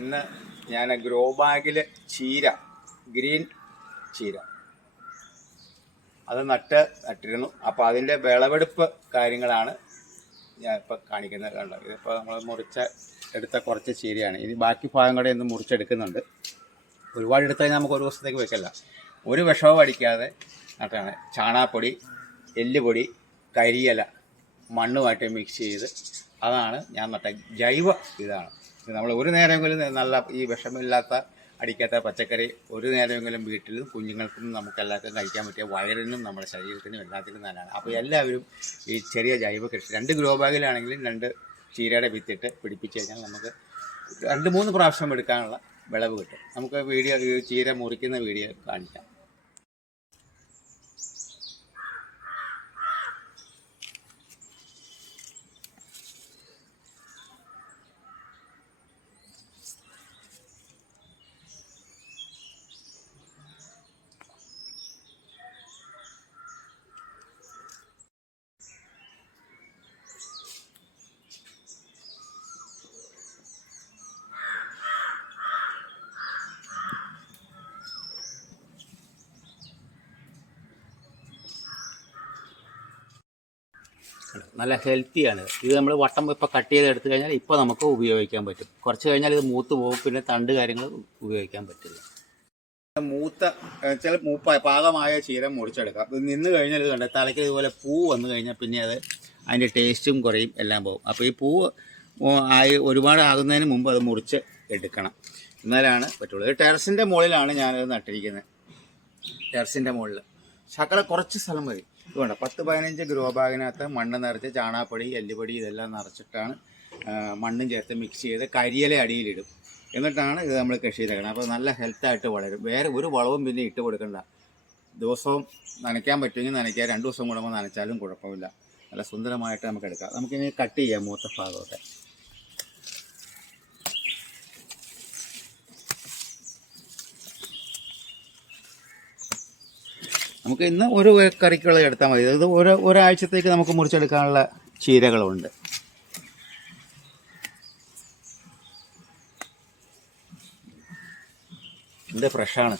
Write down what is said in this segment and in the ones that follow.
ഇന്ന് ഞാൻ ഗ്രോ ബാഗിൽ ചീര, ഗ്രീൻ ചീര അത് നട്ടിരുന്നു. അപ്പോൾ അതിൻ്റെ വിളവെടുപ്പ് കാര്യങ്ങളാണ് ഞാൻ ഇപ്പോൾ കാണിക്കുന്നത്. കണ്ടത് ഇതിപ്പോൾ നമ്മൾ എടുത്ത കുറച്ച് ചീരയാണ്. ഇനി ബാക്കി ഭാഗം കൂടെ ഇന്ന് മുറിച്ചെടുക്കുന്നുണ്ട്. ഒരുപാട് എടുത്തു കഴിഞ്ഞാൽ നമുക്ക് ഒരു ദിവസത്തേക്ക് വെക്കല്ല. ഒരു വിഷവും അടിക്കാതെ നട്ടാണ്. ചാണകപ്പൊടി, എല്ലുപൊടി, കരിയില മണ്ണുമായിട്ട് മിക്സ് ചെയ്ത് അതാണ് ഞാൻ നട്ട ജൈവ ഇതാണ്. നമ്മൾ ഒരു നേരമെങ്കിലും നല്ല ഈ വിഷമില്ലാത്ത അടിക്കാത്ത പച്ചക്കറി ഒരു നേരമെങ്കിലും വീട്ടിലും കുഞ്ഞുങ്ങൾക്കും നമുക്കെല്ലാവർക്കും കഴിക്കാൻ പറ്റിയ വയറിനും നമ്മുടെ ശരീരത്തിനും എല്ലാത്തിനും നല്ലതാണ്. അപ്പോൾ എല്ലാവരും ഈ ചെറിയ ജൈവ കൃഷി 2 ഗ്രോ ബാഗിലാണെങ്കിലും 2 ചീരയുടെ വിത്തിട്ട് പിടിപ്പിച്ച് കഴിഞ്ഞാൽ നമുക്ക് 2-3 പ്രാവശ്യം എടുക്കാനുള്ള വിളവ് കിട്ടും. നമുക്ക് വീഡിയോ ചീര മുറിക്കുന്ന വീഡിയോ കാണിക്കാം. നല്ല ഹെൽത്തിയാണ് ഇത്. നമ്മൾ വട്ടം ഇപ്പോൾ കട്ട് ചെയ്ത് എടുത്തു കഴിഞ്ഞാൽ ഇപ്പോൾ നമുക്ക് ഉപയോഗിക്കാൻ പറ്റും. കുറച്ച് കഴിഞ്ഞാൽ ഇത് മൂത്ത് പോകും, പിന്നെ തണ്ട് കാര്യങ്ങൾ ഉപയോഗിക്കാൻ പറ്റില്ല. ചില പാകമായ ചീര മുറിച്ചെടുക്കാം. ഇത് നിന്ന് കഴിഞ്ഞാൽ ഇത് കണ്ട തലയ്ക്ക് ഇതുപോലെ പൂ വന്നു കഴിഞ്ഞാൽ പിന്നെ അതിൻ്റെ ടേസ്റ്റും കുറയും, എല്ലാം പോകും. അപ്പോൾ ഈ പൂവ് ഒരുപാട് ആകുന്നതിന് മുമ്പ് അത് മുറിച്ച് എടുക്കണം, എന്നാലാണ് പറ്റുള്ളൂ. ഇത് ടെറസിൻ്റെ മുകളിലാണ് ഞാനത് നട്ടിരിക്കുന്നത്. ടെറസിൻ്റെ മുകളിൽ കുറച്ച് സ്ഥലം മതി. ഇതുകൊണ്ട് 10-15 ഗ്രോ ബാഗിനകത്ത് മണ്ണ് നിറച്ച് ചാണകപ്പൊടി, എല്ലുപൊടി ഇതെല്ലാം നിറച്ചിട്ടാണ് മണ്ണും ചേർത്ത് മിക്സ് ചെയ്ത് കരിയില അടിയിലിടും. എന്നിട്ടാണ് ഇത് നമ്മൾ കൃഷി ചെയ്തേക്കണം. അപ്പോൾ നല്ല ഹെൽത്തായിട്ട് വളരും. വേറെ ഒരു വളവും പിന്നെ ഇട്ട് കൊടുക്കണ്ട. ദിവസവും നനയ്ക്കാൻ പറ്റുമെങ്കിൽ നനയ്ക്കുക, 2 ദിവസം കൂടുമ്പോൾ നനച്ചാലും കുഴപ്പമില്ല. നല്ല സുന്ദരമായിട്ട് നമുക്ക് എടുക്കാം. നമുക്കിനി കട്ട് ചെയ്യാം മൂത്ത ഭാഗമൊക്കെ. നമുക്ക് ഇന്ന് ഒരു കറിക്കുള്ള എടുത്താൽ മതി. ഇത് ഒരാഴ്ചത്തേക്ക് നമുക്ക് മുറിച്ചെടുക്കാനുള്ള ചീരകളുണ്ട്. ഇത് ഫ്രഷാണ്.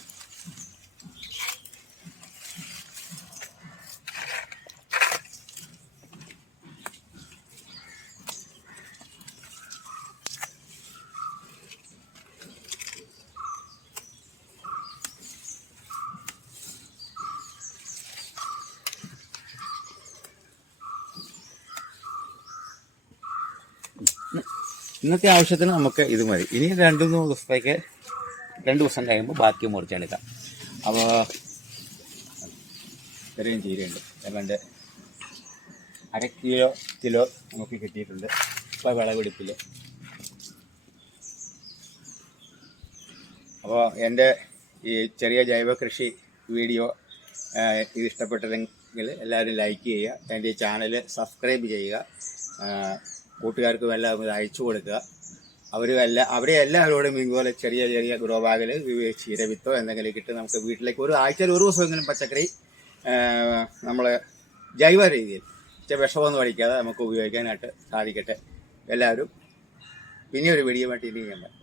ഇന്നത്തെ ആവശ്യത്തിന് നമുക്ക് ഇത് മതി. ഇനി 2-3 ദിവസത്തേക്ക് 2 ദിവസം കഴിയുമ്പോൾ ബാക്കി മുറിച്ചെടുക്കാം. അപ്പോൾ ഇത്രയും ചീരയുണ്ട്. ഏതാണ്ട് 1/2 കിലോ നമുക്ക് കിട്ടിയിട്ടുണ്ട് ഇപ്പോൾ വിളവെടുപ്പിൽ. അപ്പോൾ എൻ്റെ ഈ ചെറിയ ജൈവ കൃഷി വീഡിയോ ഇത് ഇഷ്ടപ്പെട്ടതെങ്കിൽ എല്ലാവരും ലൈക്ക് ചെയ്യുക. എൻ്റെ ഈ ചാനൽ സബ്സ്ക്രൈബ് ചെയ്യുക. കൂട്ടുകാർക്കും എല്ലാം ഇത് അയച്ചു കൊടുക്കുക. അവരെ എല്ലാവരോടും ഇതുപോലെ ചെറിയ ഗ്രോ ബാഗിൽ ചീര വിത്തോ എന്തെങ്കിലും കിട്ടും. നമുക്ക് വീട്ടിലേക്ക് ആഴ്ചയിൽ ഒരു ദിവസമെങ്കിലും പച്ചക്കറി നമ്മൾ ജൈവ രീതിയിൽ വിഷമൊന്നും അടിക്കാതെ നമുക്ക് ഉപയോഗിക്കാനായിട്ട് സാധിക്കട്ടെ. എല്ലാവരും പിന്നെ ഒരു വീഡിയോ ആയിട്ട് ഇനി ചെയ്യാൻ പറ്റും.